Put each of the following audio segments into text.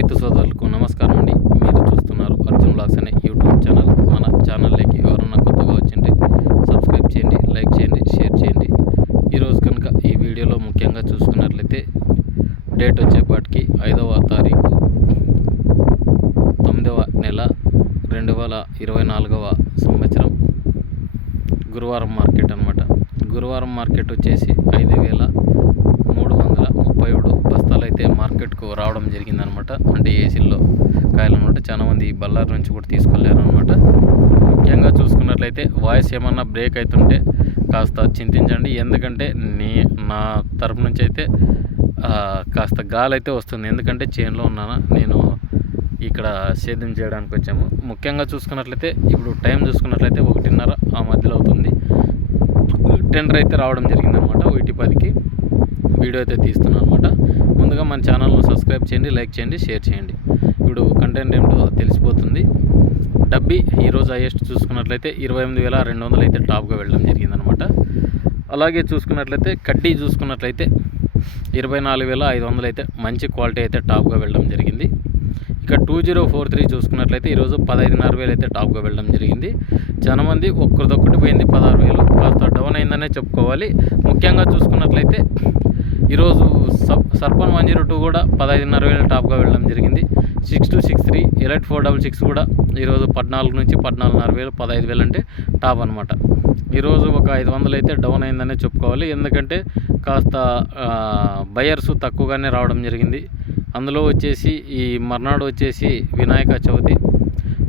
రైతు సోదరులకు నమస్కారం అండి. మీరు చూస్తున్నారు అర్జున్ బ్లాగ్స్ అనే యూట్యూబ్ ఛానల్. మన ఛానల్లోకి ఎవరన్నా కొత్తగా వచ్చింటే సబ్స్క్రైబ్ చేయండి, లైక్ చేయండి, షేర్ చేయండి. ఈరోజు కనుక ఈ వీడియోలో ముఖ్యంగా చూసుకున్నట్లయితే డేట్ వచ్చేపాటికి 5వ తారీఖు 9వ నెల 2024వ సంవత్సరం గురువారం మార్కెట్ అనమాట. గురువారం మార్కెట్ వచ్చేసి 5,337 బస్తాలు అయితే మార్కెట్కు రావడం జరిగిందనమాట. అంటే ఏసీల్లో కాయలు అనమాట. చాలామంది బళ్ళారి నుంచి కూడా తీసుకెళ్ళారు అనమాట. ముఖ్యంగా చూసుకున్నట్లయితే వాయిస్ ఏమన్నా బ్రేక్ అవుతుంటే కాస్త చింతించండి. ఎందుకంటే నా తరపు నుంచి అయితే కాస్త గాలి అయితే వస్తుంది. ఎందుకంటే చేనులో ఉన్నాను నేను, ఇక్కడ సేద్యం చేయడానికి వచ్చాము. ముఖ్యంగా చూసుకున్నట్లయితే ఇప్పుడు టైం చూసుకున్నట్లయితే 1:30 ఆ మధ్యలో అవుతుంది. టెండర్ అయితే రావడం జరిగిందనమాట. 1:10కి వీడియో అయితే తీస్తున్నాను అనమాట. ముందుగా మన ఛానల్ను సబ్స్క్రైబ్ చేయండి, లైక్ చేయండి, షేర్ చేయండి. ఇప్పుడు కంటెంట్ ఏమిటో తెలిసిపోతుంది. డబ్బీ ఈరోజు హైయెస్ట్ చూసుకున్నట్లయితే 28,200 అయితే టాప్గా వెళ్ళడం జరిగిందనమాట. అలాగే చూసుకున్నట్లయితే కడ్డీ చూసుకున్నట్లయితే 24,500 అయితే మంచి క్వాలిటీ అయితే టాప్గా వెళ్ళడం జరిగింది. ఇక 2043 చూసుకున్నట్లయితే ఈరోజు 15,500 అయితే టాప్గా వెళ్ళడం జరిగింది. చాలామంది ఒక్కరిదొక్కటి పోయింది, 16,000 కాస్త డౌన్ అయిందనే చెప్పుకోవాలి. ముఖ్యంగా చూసుకున్నట్లయితే ఈరోజు సర్పన్ 102 కూడా 15,500 టాప్గా వెళ్ళడం జరిగింది. 6263 ఎలైట్ 466 కూడా ఈరోజు 14 నుంచి 14,500 15,000 అంటే టాప్ అనమాట. ఈరోజు ఒక 500 అయితే డౌన్ అయిందనే చెప్పుకోవాలి. ఎందుకంటే కాస్త బయర్స్ తక్కువగానే రావడం జరిగింది. అందులో వచ్చేసి ఈ మర్నాడు వచ్చేసి వినాయక చవితి.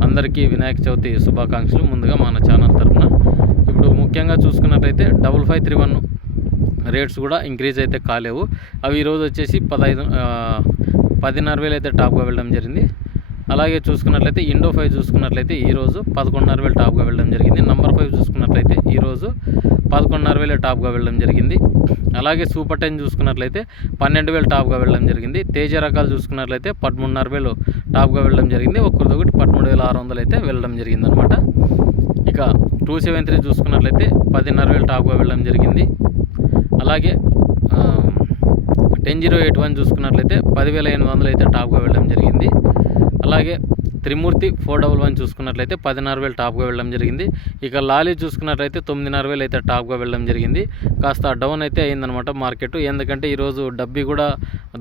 అందరికీ వినాయక చవితి శుభాకాంక్షలు ముందుగా మన ఛానల్ తరఫున. ఇప్పుడు ముఖ్యంగా చూసుకున్నట్లయితే 5531 రేట్స్ కూడా ఇంక్రీజ్ అయితే కాలేవు. అవి ఈరోజు వచ్చేసి 10,500 అయితే టాప్గా వెళ్ళడం జరిగింది. అలాగే చూసుకున్నట్లయితే ఇండో 5 చూసుకున్నట్లయితే ఈరోజు 11,500 టాప్గా వెళ్ళడం జరిగింది. నంబర్ 5 చూసుకున్నట్లయితే ఈరోజు 11,500 టాప్గా వెళ్ళడం జరిగింది. అలాగే సూపర్ 10 చూసుకున్నట్లయితే 12,000 టాప్గా వెళ్ళడం జరిగింది. తేజ రకాలు చూసుకున్నట్లయితే 13,500 టాప్గా వెళ్ళడం జరిగింది. ఒక్కరిదొకటి 13,600 అయితే వెళ్ళడం జరిగిందనమాట. ఇక 273 చూసుకున్నట్లయితే 10,500 టాప్గా వెళ్ళడం జరిగింది. అలాగే 10081 చూసుకున్నట్లయితే 10,800 అయితే టాప్గా వెళ్ళడం జరిగింది. అలాగే త్రిమూర్తి 411 చూసుకున్నట్లయితే 16,000 టాప్గా వెళ్ళడం జరిగింది. ఇక లాలీ చూసుకున్నట్లయితే 9,500 అయితే టాప్గా వెళ్ళడం జరిగింది. కాస్త డౌన్ అయితే అయిందనమాట మార్కెట్. ఎందుకంటే ఈరోజు డబ్బీ కూడా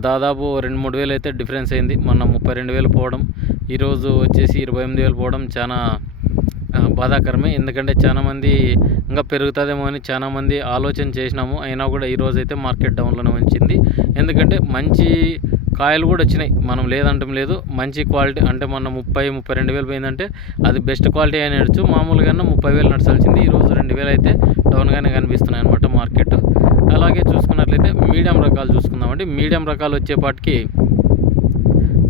దాదాపు 2-3 అయితే డిఫరెన్స్ అయింది. మొన్న 32,000 పోవడం, ఈరోజు వచ్చేసి 28,000 పోవడం చాలా బాధాకరమే. ఎందుకంటే చాలామంది ఇంకా పెరుగుతుందేమో అని చాలామంది ఆలోచన చేసినాము. అయినా కూడా ఈరోజు అయితే మార్కెట్ డౌన్లోనే ఉంచింది. ఎందుకంటే మంచి కాయలు కూడా వచ్చినాయి, మనం లేదంటం లేదు. మంచి క్వాలిటీ అంటే మొన్న 32,000 పోయిందంటే అది బెస్ట్ క్వాలిటీ అని నడచ్చు. మామూలుగా 30,000 నడచాల్సింది. ఈరోజు 2,000 అయితే డౌన్గానే కనిపిస్తున్నాయి అనమాట మార్కెట్. అలాగే చూసుకున్నట్లయితే మీడియం రకాలు చూసుకుందామండి. మీడియం రకాలు వచ్చేపాటికి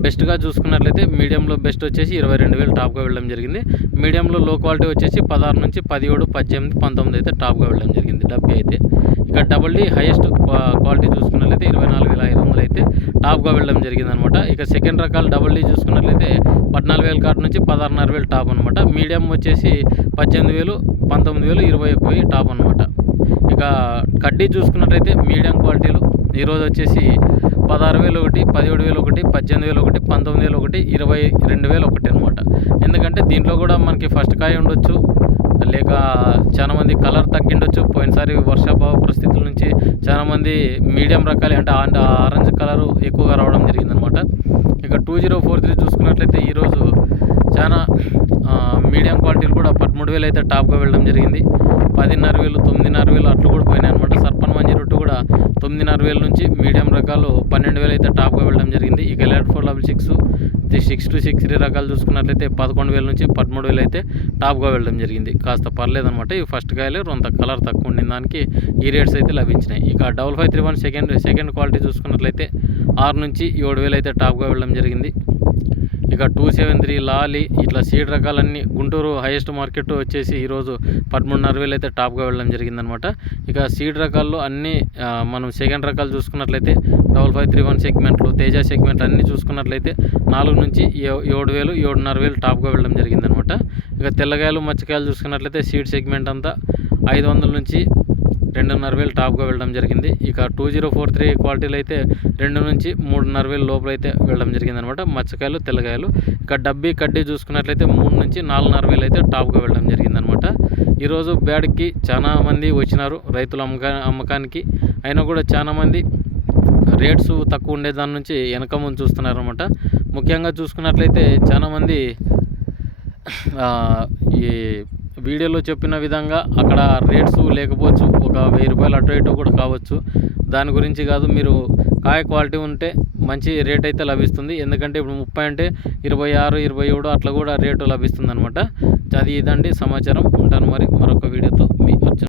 బెస్ట్గా చూసుకున్నట్లయితే మీడియంలో బెస్ట్ వచ్చేసి 22,000 టాప్గా వెళ్ళడం జరిగింది. మీడియంలో లో క్వాలిటీ వచ్చేసి 16 నుంచి 17, 18, 19 అయితే టాప్గా వెళ్ళడం జరిగింది డబ్బీ అయితే. ఇక డబుల్ డి హైయెస్ట్ క్వాలిటీ చూసుకున్నట్లయితే 24,500 అయితే టాప్గా వెళ్ళడం జరిగింది అనమాట. ఇక సెకండ్ రకాలు డబుల్ డి చూసుకున్నట్లయితే 14,000 కాటి నుంచి 16,500 టాప్ అనమాట. మీడియం వచ్చేసి 18,000, 19,000, 21,000 టాప్ అనమాట. ఇక కడ్డీ చూసుకున్నట్లయితే మీడియం క్వాలిటీలు ఈరోజు వచ్చేసి 16,000 ఒకటి, 17,000 ఒకటి, 18,000 ఒకటి, 19,000 ఒకటి, 22,000 ఒకటి అనమాట. ఎందుకంటే దీంట్లో కూడా మనకి ఫస్ట్ కాయ ఉండొచ్చు, లేక చాలామంది కలర్ తగ్గిండొచ్చు. పోయినసారి వర్షాభావ పరిస్థితుల నుంచి చాలామంది మీడియం రకాలు అంటే ఆరెంజ్ కలరు ఎక్కువగా రావడం జరిగిందనమాట. ఇక 2043 చూసుకున్నట్లయితే ఈరోజు చాలా మీడియం క్వాలిటీలు కూడా 13,000 అయితే టాప్గా వెళ్ళడం జరిగింది. 10,500, 9,500 అట్లు కూడా పోయినాయి అనమాట. సర్పన్ 102 కూడా 9,500 నుంచి మీడియం రకాలు 12,000 అయితే టాప్గా వెళ్ళడం జరిగింది. ఇక ఎలైట్ 466, 6263 రకాలు చూసుకున్నట్లయితే 11,000 నుంచి 13,000 అయితే టాప్గా వెళ్ళడం జరిగింది. కాస్త పర్లేదనమాట. ఈ ఫస్ట్ కాయలు కొంత కలర్ తక్కువ ఉండిన దానికి ఈ రేట్స్ అయితే లభించినాయి. ఇక 5531 సెకండ్ క్వాలిటీ చూసుకున్నట్లయితే 6 నుంచి 7,000 అయితే టాప్గా వెళ్ళడం జరిగింది. ఇక 273 లాలీ ఇట్లా సీడ్ రకాలన్నీ గుంటూరు హైయెస్ట్ మార్కెట్ వచ్చేసి ఈరోజు 13,500 అయితే టాప్గా వెళ్ళడం జరిగిందనమాట. ఇక సీడ్ రకాల్లో అన్నీ మనం సెకండ్ రకాలు చూసుకున్నట్లయితే 5531 సెగ్మెంట్లు, తేజ సెగ్మెంట్ అన్నీ చూసుకున్నట్లయితే 4 నుంచి 7,000, 7,500 టాప్గా వెళ్ళడం జరిగిందనమాట. ఇక తెల్లగాయలు మచ్చకాయలు చూసుకున్నట్లయితే సీడ్ సెగ్మెంట్ అంతా 500 నుంచి 2,500 టాప్గా వెళ్ళడం జరిగింది. ఇక 2043 క్వాలిటీలు అయితే 2 నుంచి 3,500 లోపల అయితే వెళ్ళడం జరిగింది అనమాట. మచ్చకాయలు, తెల్లకాయలు. ఇక డబ్బీ కడ్డీ చూసుకున్నట్లయితే 3 నుంచి 4,500 అయితే టాప్గా వెళ్ళడం జరిగిందనమాట. ఈరోజు బ్యాడ్కి చాలా మంది వచ్చినారు రైతుల అమ్మకానికి. అయినా కూడా చాలామంది రేట్స్ తక్కువ ఉండే దాని నుంచి వెనక ముందు చూస్తున్నారు అనమాట. ముఖ్యంగా చూసుకున్నట్లయితే చాలామంది ఈ వీడియోలో చెప్పిన విధంగా అక్కడ రేట్స్ లేకపోవచ్చు, ఒక 1000 రూపాయలు అటు ఇటు కూడా కావచ్చు. దాని గురించి కాదు, మీరు కాయ క్వాలిటీ ఉంటే మంచి రేట్ అయితే లభిస్తుంది. ఎందుకంటే ఇప్పుడు 30 అంటే 26, 27 అట్లా కూడా రేటు లభిస్తుంది అనమాట. అది ఇదండి సమాచారం. ఉంటాను మరి మరొక వీడియోతో మీ అర్జున్.